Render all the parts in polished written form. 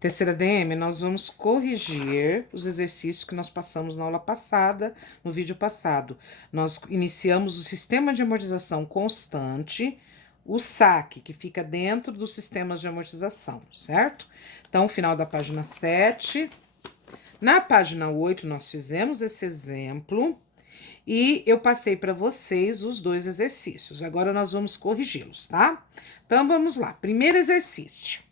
Terceira DM, nós vamos corrigir os exercícios que nós passamos na aula passada, no vídeo passado. Nós iniciamos o sistema de amortização constante, o saque, que fica dentro dos sistemas de amortização, certo? Então, final da página 7. Na página 8, nós fizemos esse exemplo e eu passei para vocês os dois exercícios. Agora, nós vamos corrigi-los, tá? Então, vamos lá. Primeiro exercício.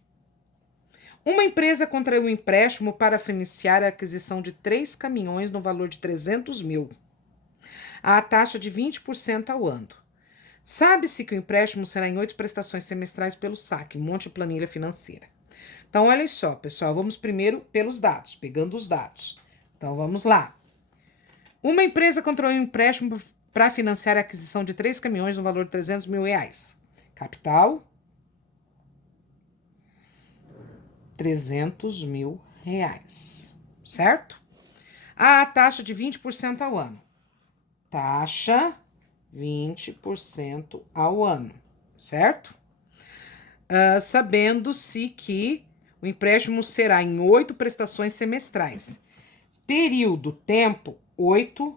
Uma empresa contraiu um empréstimo para financiar a aquisição de 3 caminhões no valor de 300 mil, à taxa de 20% ao ano. Sabe-se que o empréstimo será em 8 prestações semestrais pelo saque, monte planilha financeira. Então, olha só, pessoal, vamos primeiro pelos dados, pegando os dados. Então, vamos lá. Uma empresa contraiu um empréstimo para financiar a aquisição de 3 caminhões no valor de 300 mil reais. Capital, 300 mil reais, certo? A taxa de 20% ao ano. Taxa 20% ao ano, certo? Sabendo-se que o empréstimo será em 8 prestações semestrais. Período, tempo, 8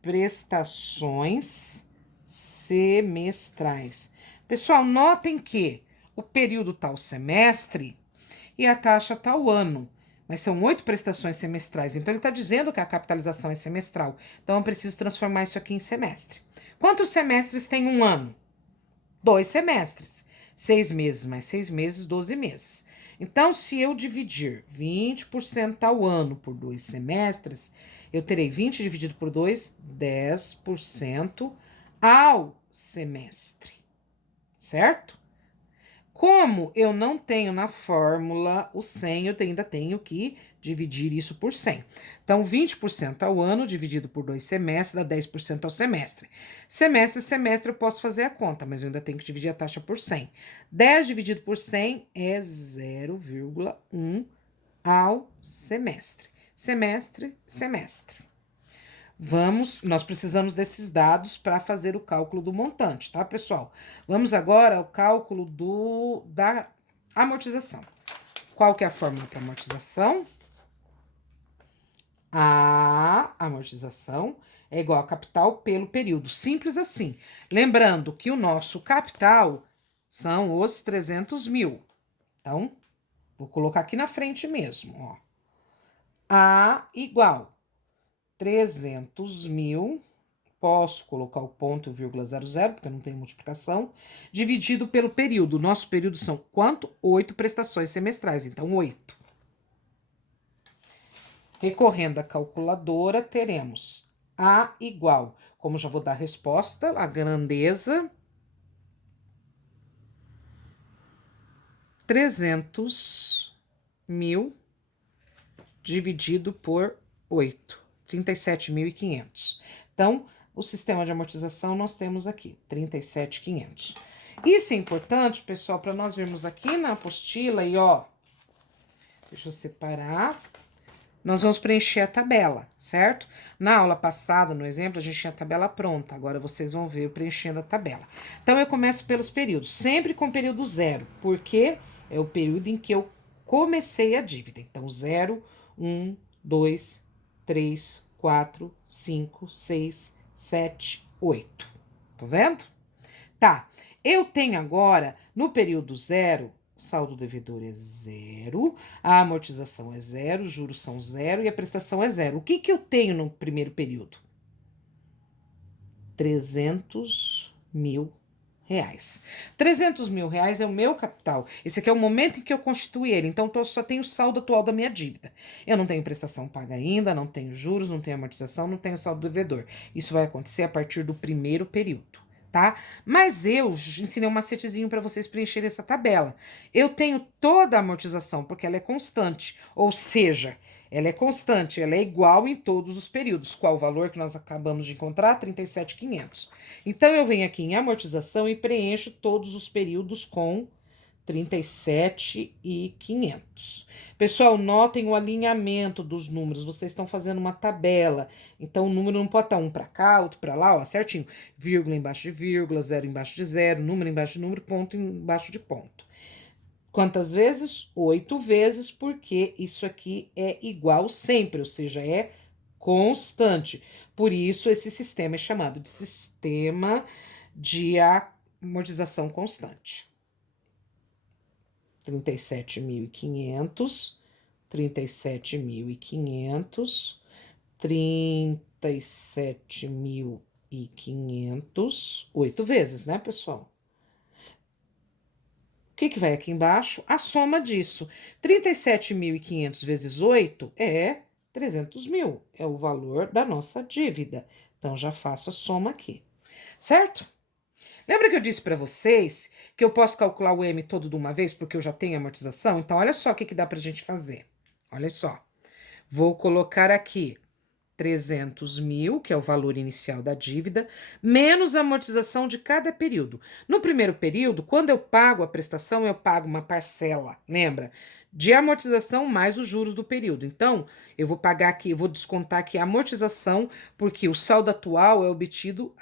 prestações semestrais. Pessoal, notem que o período tá o semestre e a taxa tá o ano. Mas são 8 prestações semestrais. Então, ele está dizendo que a capitalização é semestral. Então, eu preciso transformar isso aqui em semestre. Quantos semestres tem um ano? 2 semestres. 6 meses mais 6 meses, 12 meses. Então, se eu dividir 20% ao ano por 2 semestres, eu terei 20 dividido por 2, 10% ao semestre. Certo? Como eu não tenho na fórmula o 100, eu ainda tenho que dividir isso por 100. Então, 20% ao ano dividido por 2 semestres dá 10% ao semestre. Semestre, semestre eu posso fazer a conta, mas eu ainda tenho que dividir a taxa por 100. 10 dividido por 100 é 0,1 ao semestre. Semestre, semestre. Nós precisamos desses dados para fazer o cálculo do montante, tá, pessoal? Vamos agora ao cálculo da amortização. Qual que é a fórmula para amortização? A amortização é igual a capital pelo período. Simples assim. Lembrando que o nosso capital são os 300 mil. Então, vou colocar aqui na frente mesmo, ó. A igual 300 mil, posso colocar o ponto e vírgula 00, porque não tem multiplicação, dividido pelo período. Nosso período são quanto? 8 prestações semestrais, então 8. Recorrendo à calculadora, teremos A igual, como já vou dar a resposta, a grandeza, 300 mil dividido por 8. 37.500. Então, o sistema de amortização nós temos aqui, 37.500. Isso é importante, pessoal, para nós vermos aqui na apostila e ó, deixa eu separar. Nós vamos preencher a tabela, certo? Na aula passada, no exemplo, a gente tinha a tabela pronta. Agora vocês vão ver eu preenchendo a tabela. Então, eu começo pelos períodos, sempre com período 0, porque é o período em que eu comecei a dívida. Então, 0, 1, 2, 3, 4, 5, 6, 7, 8. Tá vendo? Tá. Eu tenho agora, no período 0, saldo devedor é 0, a amortização é 0, os juros são 0 e a prestação é 0. O que que eu tenho no primeiro período? 300 mil reais. 300 mil reais é o meu capital. Esse aqui é o momento em que eu constituí ele. Então, eu só tenho o saldo atual da minha dívida. Eu não tenho prestação paga ainda, não tenho juros, não tenho amortização, não tenho saldo devedor. Isso vai acontecer a partir do primeiro período, tá? Mas eu ensinei um macetezinho para vocês preencherem essa tabela. Eu tenho toda a amortização, porque ela é constante. Ou seja, ela é constante, ela é igual em todos os períodos. Qual o valor que nós acabamos de encontrar? 37.500. Então, eu venho aqui em amortização e preencho todos os períodos com 37.500. Pessoal, notem o alinhamento dos números. Vocês estão fazendo uma tabela. Então, o número não pode estar um para cá, outro para lá, ó, certinho. Vírgula embaixo de vírgula, zero embaixo de zero, número embaixo de número, ponto embaixo de ponto. Quantas vezes? 8 vezes, porque isso aqui é igual sempre, ou seja, é constante. Por isso, esse sistema é chamado de sistema de amortização constante. 37.500, 37.500, 37.500, 8 vezes, né, pessoal? O que que vai aqui embaixo? A soma disso. 37.500 vezes 8 é 300 mil. É o valor da nossa dívida. Então, já faço a soma aqui. Certo? Lembra que eu disse para vocês que eu posso calcular o M todo de uma vez porque eu já tenho amortização? Então, olha só o que que dá para a gente fazer. Olha só. Vou colocar aqui 300 mil, que é o valor inicial da dívida, menos a amortização de cada período. No primeiro período, quando eu pago a prestação, eu pago uma parcela, lembra? De amortização mais os juros do período. Então, eu vou pagar aqui, eu vou descontar aqui a amortização, porque o saldo atual é obtido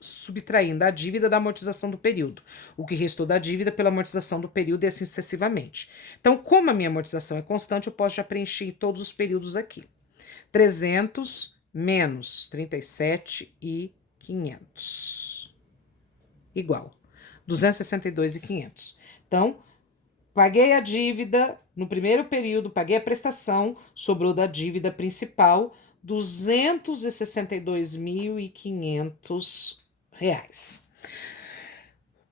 subtraindo a dívida da amortização do período. O que restou da dívida pela amortização do período e assim sucessivamente. Então, como a minha amortização é constante, eu posso já preencher todos os períodos aqui. 300 menos 37.500 igual 262.500. Então, paguei a dívida no primeiro período, paguei a prestação, sobrou da dívida principal 262.500 reais.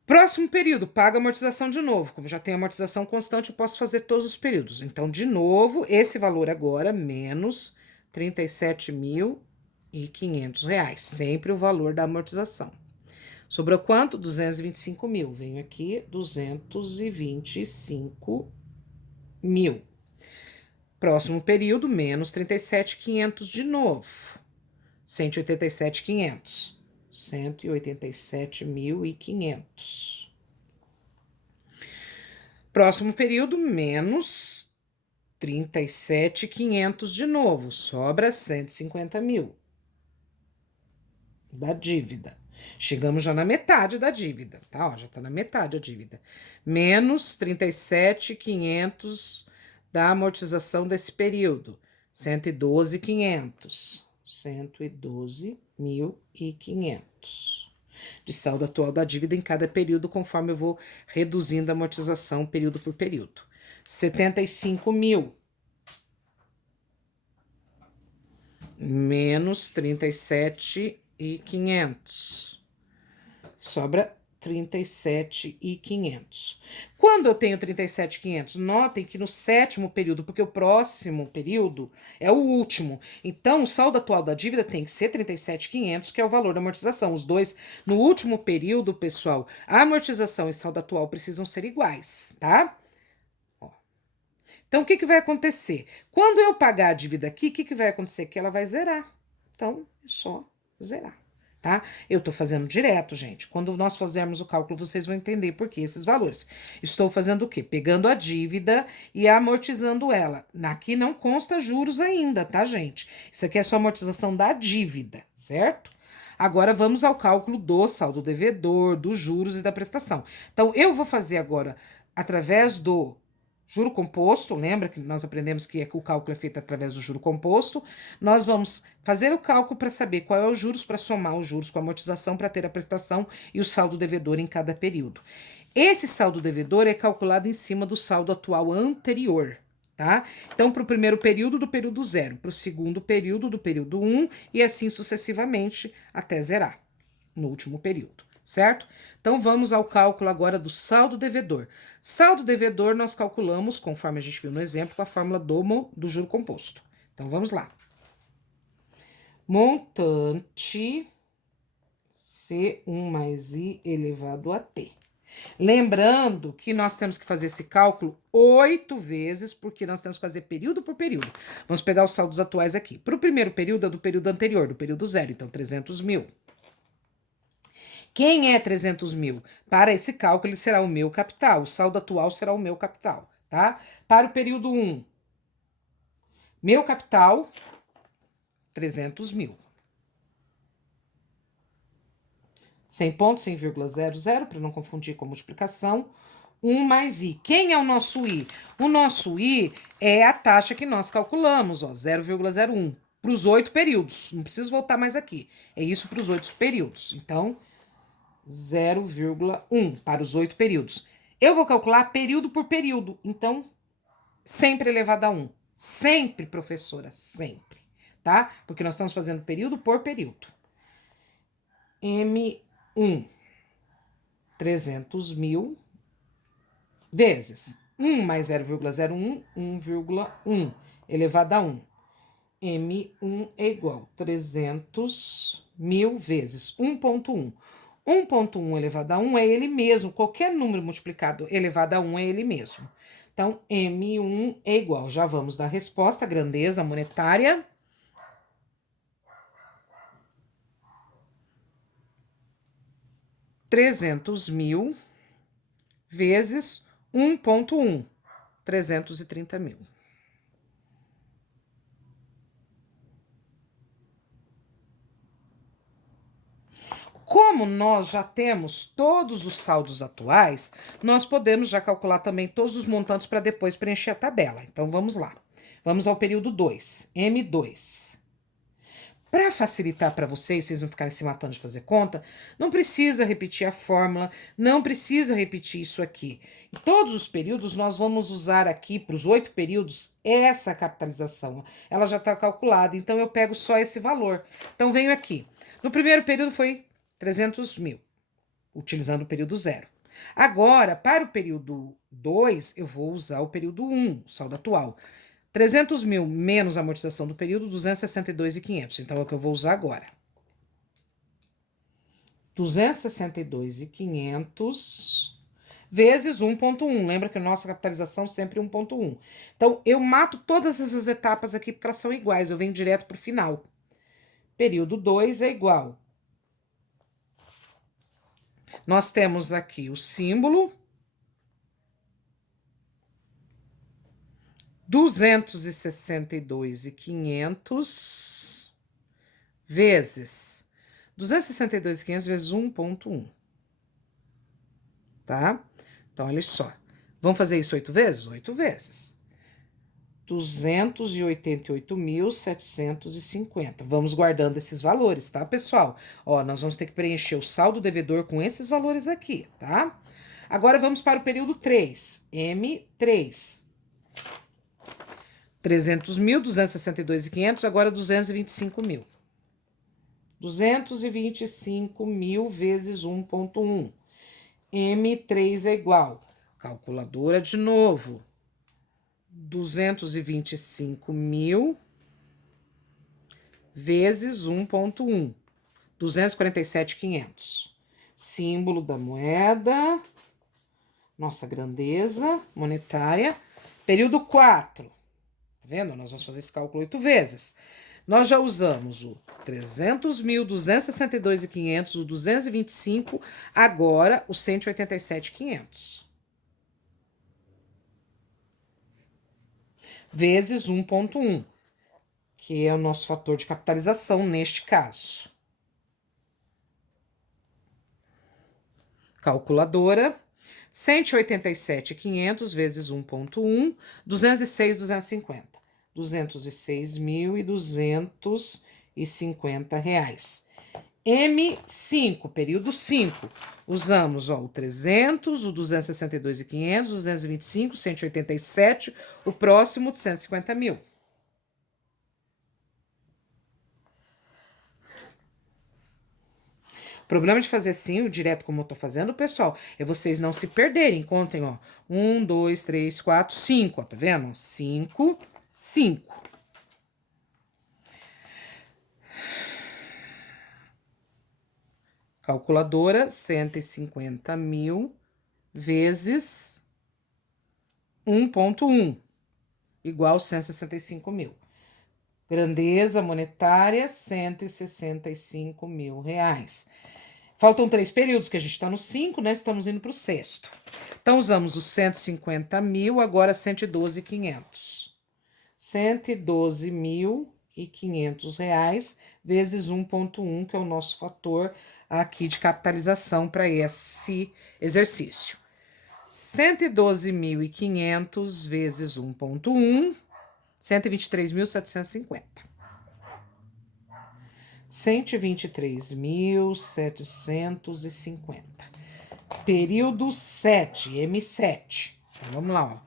Próximo período, pago a amortização de novo. Como já tem amortização constante, eu posso fazer todos os períodos. Então, de novo, esse valor agora menos 37.500 reais, sempre o valor da amortização. Sobrou quanto? 225 mil. Venho aqui, 225 mil. Próximo período, menos 37.500 de novo. 187.500. 187.500. Próximo período, menos 37.500 de novo, sobra 150 mil da dívida. Chegamos já na metade da dívida, tá? Ó, já tá na metade a dívida. Menos 37.500 da amortização desse período, 112.500. 112.500 de saldo atual da dívida em cada período, conforme eu vou reduzindo a amortização período por período. 75 mil menos 37.500. Sobra 37.500. Quando eu tenho 37.500, notem que no sétimo período, porque o próximo período é o último. Então, o saldo atual da dívida tem que ser 37.500, que é o valor da amortização. Os dois, no último período, pessoal, a amortização e saldo atual precisam ser iguais, tá? Então, o que que vai acontecer? Quando eu pagar a dívida aqui, o que que vai acontecer? Que ela vai zerar. Então, é só zerar, tá? Eu tô fazendo direto, gente. Quando nós fizermos o cálculo, vocês vão entender por que esses valores. Estou fazendo o quê? Pegando a dívida e amortizando ela. Aqui não consta juros ainda, tá, gente? Isso aqui é só amortização da dívida, certo? Agora, vamos ao cálculo do saldo devedor, dos juros e da prestação. Então, eu vou fazer agora, através do juro composto, lembra que nós aprendemos que o cálculo é feito através do juro composto. Nós vamos fazer o cálculo para saber qual é os juros, para somar os juros com a amortização, para ter a prestação e o saldo devedor em cada período. Esse saldo devedor é calculado em cima do saldo atual anterior, tá? Então, para o primeiro período do período 0, para o segundo período do período 1 e assim sucessivamente até zerar no último período. Certo? Então, vamos ao cálculo agora do saldo devedor. Saldo devedor nós calculamos, conforme a gente viu no exemplo, com a fórmula do juro composto. Então, vamos lá. Montante C1 mais I elevado a T. Lembrando que nós temos que fazer esse cálculo 8 vezes, porque nós temos que fazer período por período. Vamos pegar os saldos atuais aqui. Para o primeiro período é do período anterior, do período 0, então 300 mil. Quem é 300 mil? Para esse cálculo, ele será o meu capital. O saldo atual será o meu capital, tá? Para o período 1, meu capital, 300 mil. 100 pontos, 100,00, para não confundir com a multiplicação. 1 mais I. Quem é o nosso I? O nosso I é a taxa que nós calculamos, ó, 0,01, para os 8 períodos. Não preciso voltar mais aqui. É isso para os 8 períodos. Então, 0,1 para os 8 períodos. Eu vou calcular período por período. Então, sempre elevado a 1. Sempre, professora, sempre. Tá? Porque nós estamos fazendo período por período. M1, 300 mil, vezes 1 mais 0,01, 1,1 elevado a 1. M1 é igual a 300 mil vezes 1,1. 1,1 elevado a 1 é ele mesmo. Qualquer número multiplicado elevado a 1 é ele mesmo. Então, M1 é igual. Já vamos dar a resposta, grandeza monetária. 300 mil vezes 1,1, 330 mil. Como nós já temos todos os saldos atuais, nós podemos já calcular também todos os montantes para depois preencher a tabela. Então, vamos lá. Vamos ao período 2, M2. Para facilitar para vocês não ficarem se matando de fazer conta, não precisa repetir a fórmula, não precisa repetir isso aqui. Em todos os períodos, nós vamos usar aqui, para os 8 períodos, essa capitalização. Ela já está calculada, então eu pego só esse valor. Então, venho aqui. No primeiro período foi 300 mil, utilizando o período 0. Agora, para o período 2, eu vou usar o período 1, o saldo atual. 300 mil menos a amortização do período, 262.500. Então, é o que eu vou usar agora. 262.500 vezes 1,1. Lembra que a nossa capitalização sempre é 1,1. Então, eu mato todas essas etapas aqui porque elas são iguais. Eu venho direto para o final. Período 2 é igual. Nós temos aqui o símbolo. 262.500 vezes 262.500 vezes 1,1. Tá? Então, olha só. Vamos fazer isso 8 vezes? 8 vezes. 288.750. Vamos guardando esses valores, tá, pessoal? Ó, nós vamos ter que preencher o saldo devedor com esses valores aqui, tá? Agora, vamos para o período 3. M3. 300 mil, 262.500, agora 225 mil. 225 mil vezes 1,1. M3 é igual. Calculadora de novo. 225 mil vezes 1,1. 247.500. Símbolo da moeda. Nossa grandeza monetária. Período 4. Tá vendo? Nós vamos fazer esse cálculo 8 vezes. Nós já usamos o 300 mil, 262.500, o 225, agora o 187.500. Vezes 1,1, que é o nosso fator de capitalização neste caso. Calculadora. 187.500 vezes 1,1, 206.250. 206.250 reais. M5, período 5. Usamos, ó, o 300, o 262.500, 225, 187, o próximo 150 mil. O problema de fazer assim, o direto como eu tô fazendo, pessoal, é vocês não se perderem. Contem, ó. 1, 2, 3, 4, 5, ó, tá vendo? 5, 5. Calculadora, 150 mil vezes 1,1, igual 165 mil. Grandeza monetária, 165 mil reais. Faltam 3 períodos, que a gente está no 5, né? Estamos indo para o 6º. Então, usamos os 150 mil, agora 112.500. 112.500 reais vezes 1,1, que é o nosso fator aqui de capitalização para esse exercício. 112.500 vezes 1,1, 123.750. 123.750. Período 7, M7. Então, vamos lá, ó.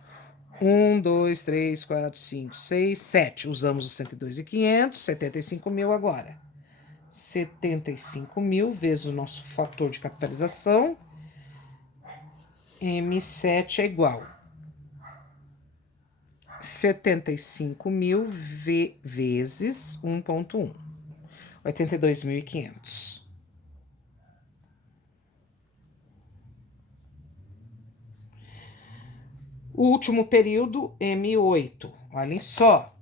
1, 2, 3, 4, 5, 6, 7. Usamos os 102.500, 75 mil agora. 75 mil vezes o nosso fator de capitalização. M7 é igual 75 mil vezes 1,1. 82.500. O último período, M8. Olhem só.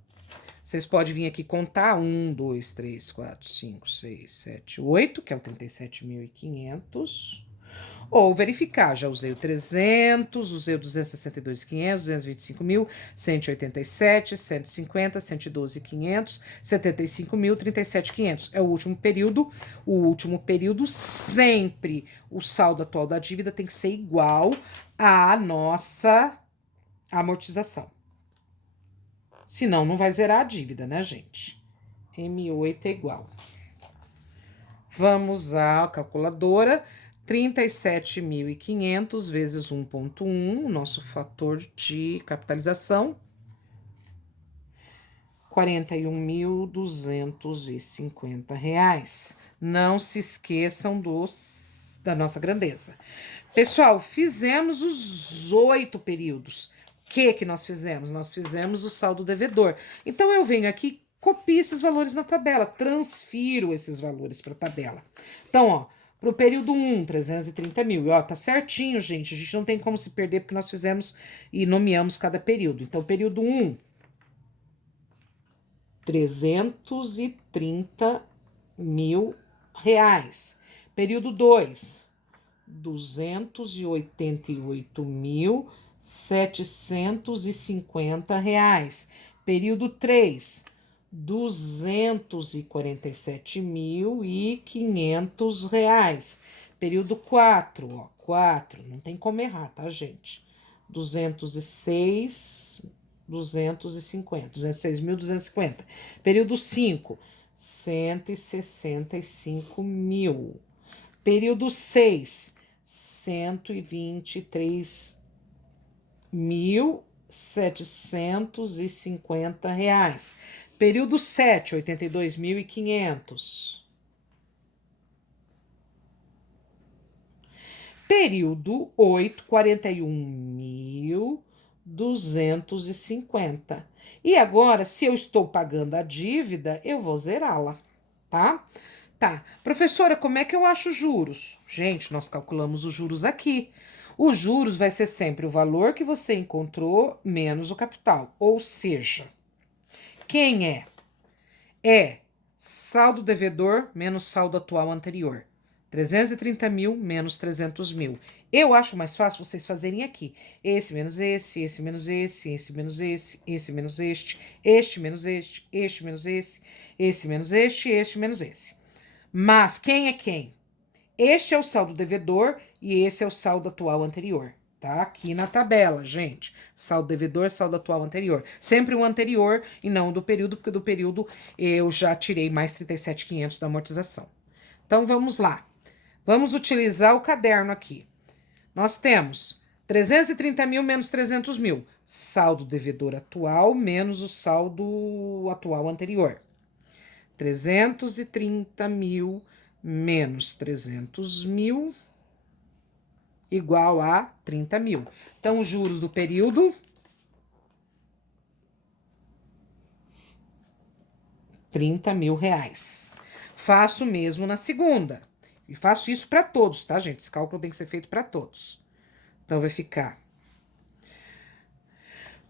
Vocês podem vir aqui contar 1, 2, 3, 4, 5, 6, 7, 8, que é o 37.500. Ou verificar, já usei o 300, usei o 262.500, 225 mil, 187, 150, 112.500, 75 mil, 37.500. É o último período. O último período sempre o saldo atual da dívida tem que ser igual à nossa amortização. Senão não vai zerar a dívida, né, gente? M8 é igual. Vamos à calculadora. 37.500 vezes 1,1, nosso fator de capitalização. 41.250 reais. Não se esqueçam da nossa grandeza. Pessoal, fizemos os 8 períodos. O que nós fizemos? Nós fizemos o saldo devedor. Então, eu venho aqui, copio esses valores na tabela, transfiro esses valores para a tabela. Então, ó, para o período 1, 330 mil. E, ó, tá certinho, gente. A gente não tem como se perder, porque nós fizemos e nomeamos cada período. Então, período 1, 330 mil reais. Período 2, 288.750 reais. Período 3, 247.500 reais. Período 4, ó, 4, não tem como errar, tá, gente? 206.250. Período 5, 165 mil. Período 6, 123.750 reais. Período 7, 82.500. Período 8, 41.250. E agora, se eu estou pagando a dívida, eu vou zerá-la, tá? Tá. Professora, como é que eu acho os juros? Gente, nós calculamos os juros aqui. Os juros vai ser sempre o valor que você encontrou menos o capital. Ou seja, quem é? É saldo devedor menos saldo atual anterior. 330 mil menos 300 mil. Eu acho mais fácil vocês fazerem aqui. Esse menos esse, esse menos esse, esse menos esse, esse menos este menos este menos esse menos este menos esse. Mas quem é quem? Este é o saldo devedor e esse é o saldo atual anterior. Tá aqui na tabela, gente. Saldo devedor, saldo atual anterior. Sempre o anterior e não o do período, porque do período eu já tirei mais 37.500 da amortização. Então, vamos lá. Vamos utilizar o caderno aqui. Nós temos 330 mil menos 300 mil. Saldo devedor atual menos o saldo atual anterior. 330 mil menos 300 mil igual a 30 mil. Então, os juros do período, 30 mil reais. Faço mesmo na segunda. E faço isso para todos, tá, gente? Esse cálculo tem que ser feito para todos. Então, vai ficar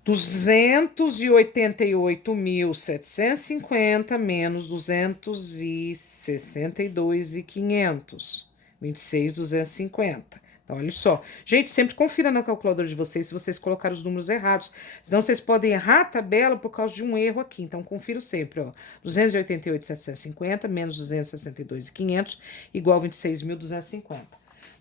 288.750 menos 262.500. 26.250. Então, olha só. Gente, sempre confira na calculadora de vocês se vocês colocaram os números errados. Senão, vocês podem errar a tabela por causa de um erro aqui. Então, confiro sempre, ó. 288.750 menos 262.500 igual 26.250.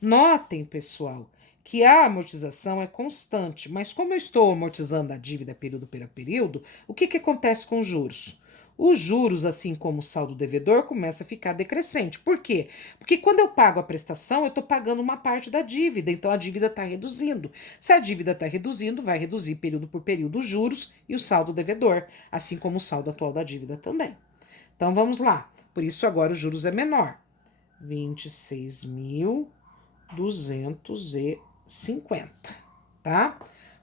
Notem, pessoal, que a amortização é constante, mas como eu estou amortizando a dívida período por período, o que acontece com os juros? Os juros, assim como o saldo devedor, começa a ficar decrescente. Por quê? Porque quando eu pago a prestação, eu estou pagando uma parte da dívida, então a dívida está reduzindo. Se a dívida está reduzindo, vai reduzir período por período os juros e o saldo devedor, assim como o saldo atual da dívida também. Então vamos lá. Por isso agora os juros é menor. 26.250, tá?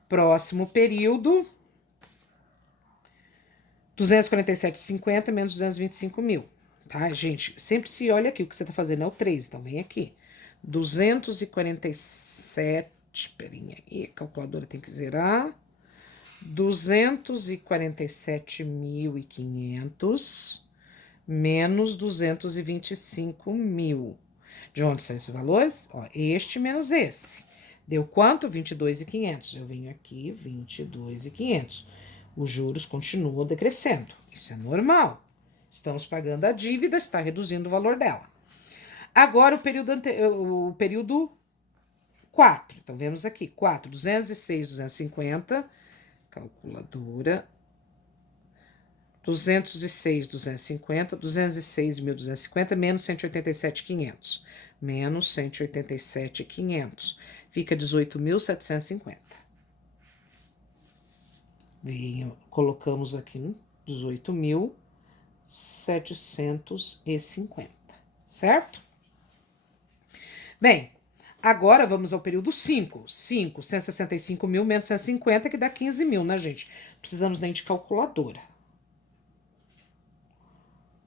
Próximo período, 247,50 menos 225 mil, tá? Gente, sempre se olha aqui, o que você tá fazendo é o 3, então vem aqui. 247, perinha aí, a calculadora tem que zerar. 247.500 menos 225 mil. De onde são esses valores? Ó, este menos esse. Deu quanto? 22.500. Eu venho aqui, 22.500. Os juros continuam decrescendo. Isso é normal. Estamos pagando a dívida, está reduzindo o valor dela. Agora o período 4. Então, vemos aqui, 4, 206.250. Calculadora. 206.250, 206.250 menos 187.500. Menos 187.500. Fica 18.750. Colocamos aqui 18.750, certo? Bem, agora vamos ao período 5. 5, 165 mil menos 150, que dá 15 mil, né, gente? Precisamos nem de calculadora.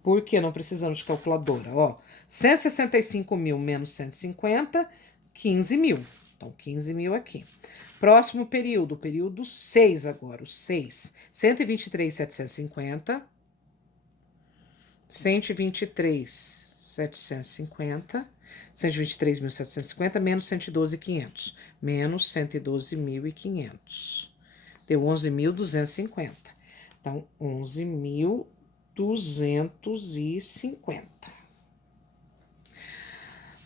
Por que não precisamos de calculadora? Ó, 165 mil menos 150, 15 mil. Então, 15 mil aqui. Próximo período, período 6 agora, o 6. 123.750. 123.750. 123.750 menos 112.500. Menos 112.500. Deu 11.250. Então, 11.250.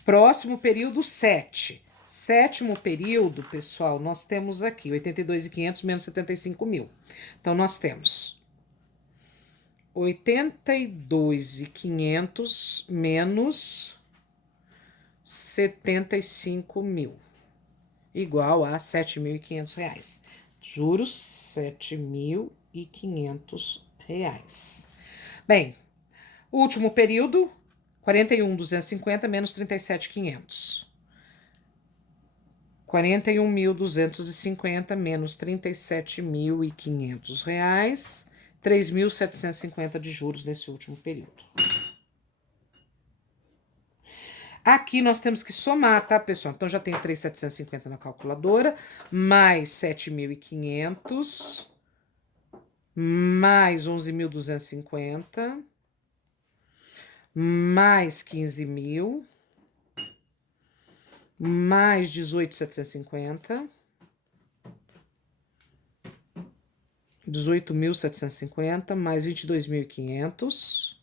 Próximo período, 7. Sétimo período, pessoal, nós temos aqui 82.500 menos 75 mil. Então, nós temos 82.500 menos 75 mil, igual a R$7.500. Juros, R$7.500. Bem, último período, 41.250 menos 37.500. 41.250 menos R$37.500. 3.750 de juros nesse último período. Aqui nós temos que somar, tá, pessoal? Então, já tenho 3.750 na calculadora, mais 7.500, mais 11.250, mais 15 mil, mais 18.750, 18.750, mais 22.500,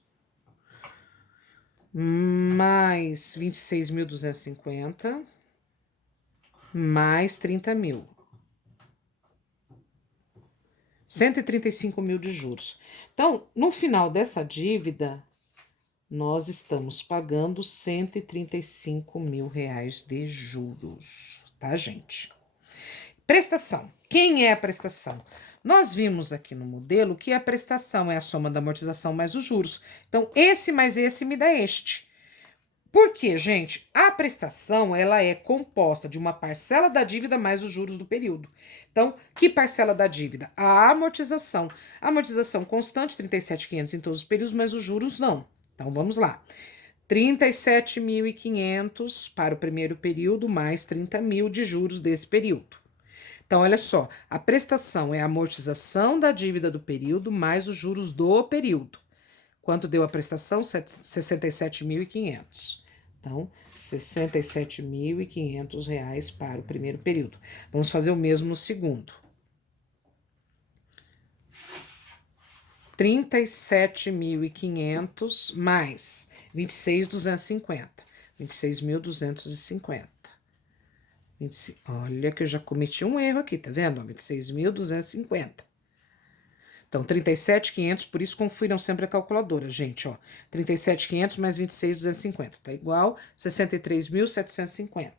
mais 26.250, mais 30 mil. 135 mil de juros. Então, no final dessa dívida, nós estamos pagando 135 mil reais de juros, tá, gente? Prestação. Quem é a prestação? Nós vimos aqui no modelo que a prestação é a soma da amortização mais os juros. Então, esse mais esse me dá este. Por quê, gente? A prestação, ela é composta de uma parcela da dívida mais os juros do período. Então, que parcela da dívida? A amortização. A amortização constante, 37.500 em todos os períodos, mas os juros não. Então, vamos lá. 37.500 para o primeiro período, mais 30 mil de juros desse período. Então, olha só, a prestação é a amortização da dívida do período mais os juros do período. Quanto deu a prestação? 67.500. Então, R$67.500 para o primeiro período. Vamos fazer o mesmo no segundo. 37.500 mais 26.250. 26.250. Olha que eu já cometi um erro aqui, tá vendo? 26.250. Então, 37.500, por isso confiram sempre a calculadora, gente, ó. 37.500 mais 26.250, tá igual 63.750.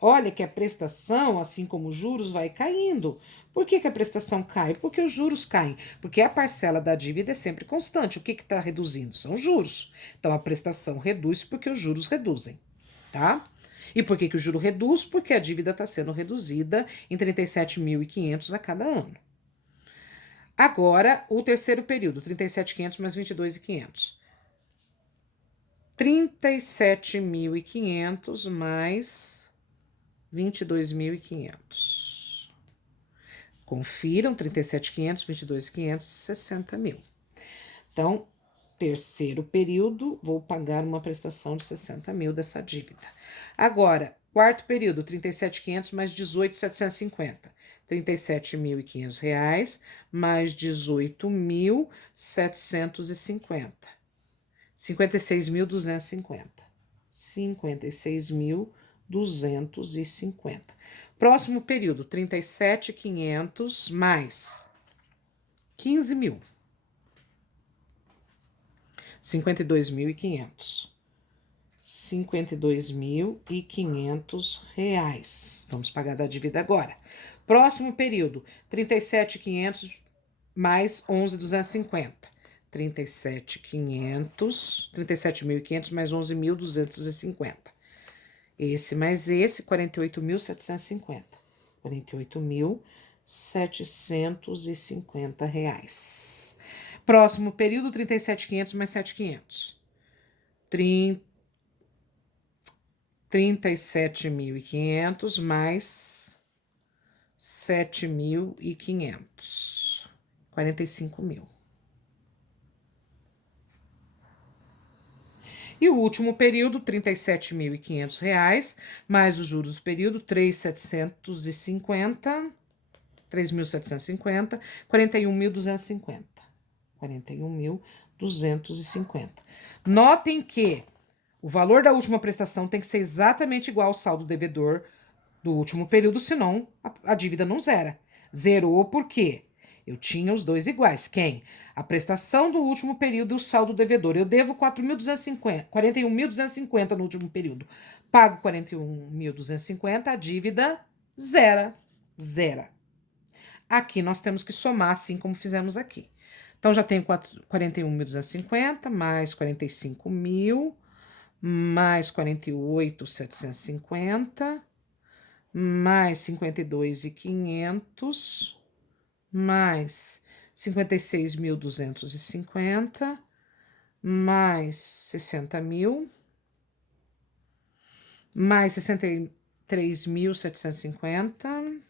Olha que a prestação, assim como os juros, vai caindo. Por que que a prestação cai? Porque os juros caem. Porque a parcela da dívida é sempre constante. O que que está reduzindo? São os juros. Então, a prestação reduz porque os juros reduzem, tá? E por que que o juro reduz? Porque a dívida está sendo reduzida em 37.500 a cada ano. Agora, o terceiro período, 37.500 mais 22.500. 37.500 mais 22.500. Confiram, 37.500, 22.500, 60 mil. Então, terceiro período, vou pagar uma prestação de 60 mil dessa dívida. Agora, quarto período, 37.500 mais 18.750. 37.500 reais mais 18.750. 56.250. 56.250. Próximo período, 37.500 mais 15 mil. 52.500. 52.500 reais. Vamos pagar da dívida agora. Próximo período, 37.500 mais 11.250. 37.500 mais 11.250. Esse mais esse, 48.750. 48.750 reais. Próximo período, 37.500 mais 7.500. 37.500 mais 7.500. 45 mil. E o último período, 37.500 reais, mais os juros do período, 3.750, 41.250. 41.250. Notem que o valor da última prestação tem que ser exatamente igual ao saldo devedor do último período, senão a dívida não zera. Zerou por quê? Eu tinha os dois iguais. Quem? A prestação do último período e o saldo devedor. Eu devo 41.250 no último período. Pago 41.250, a dívida zera. Zera. Aqui nós temos que somar, assim como fizemos aqui. Então, já tenho 41.250, mais 45 mil, mais 48.750, mais 52.500, mais 56.250, mais 60 mil, mais 63.750,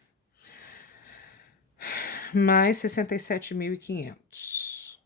mais 67.500.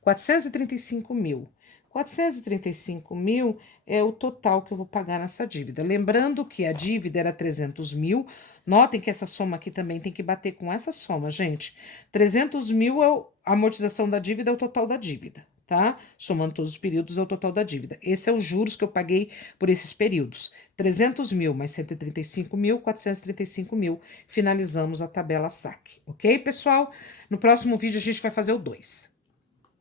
435 mil. 435 mil é o total que eu vou pagar nessa dívida. Lembrando que a dívida era 300 mil. Notem que essa soma aqui também tem que bater com essa soma, gente. 300 mil é a amortização da dívida, é o total da dívida, tá? Somando todos os períodos é o total da dívida. Esse é os juros que eu paguei por esses períodos. 300 mil mais 135 mil, 435 mil. Finalizamos a tabela saque, ok, pessoal? No próximo vídeo a gente vai fazer o 2.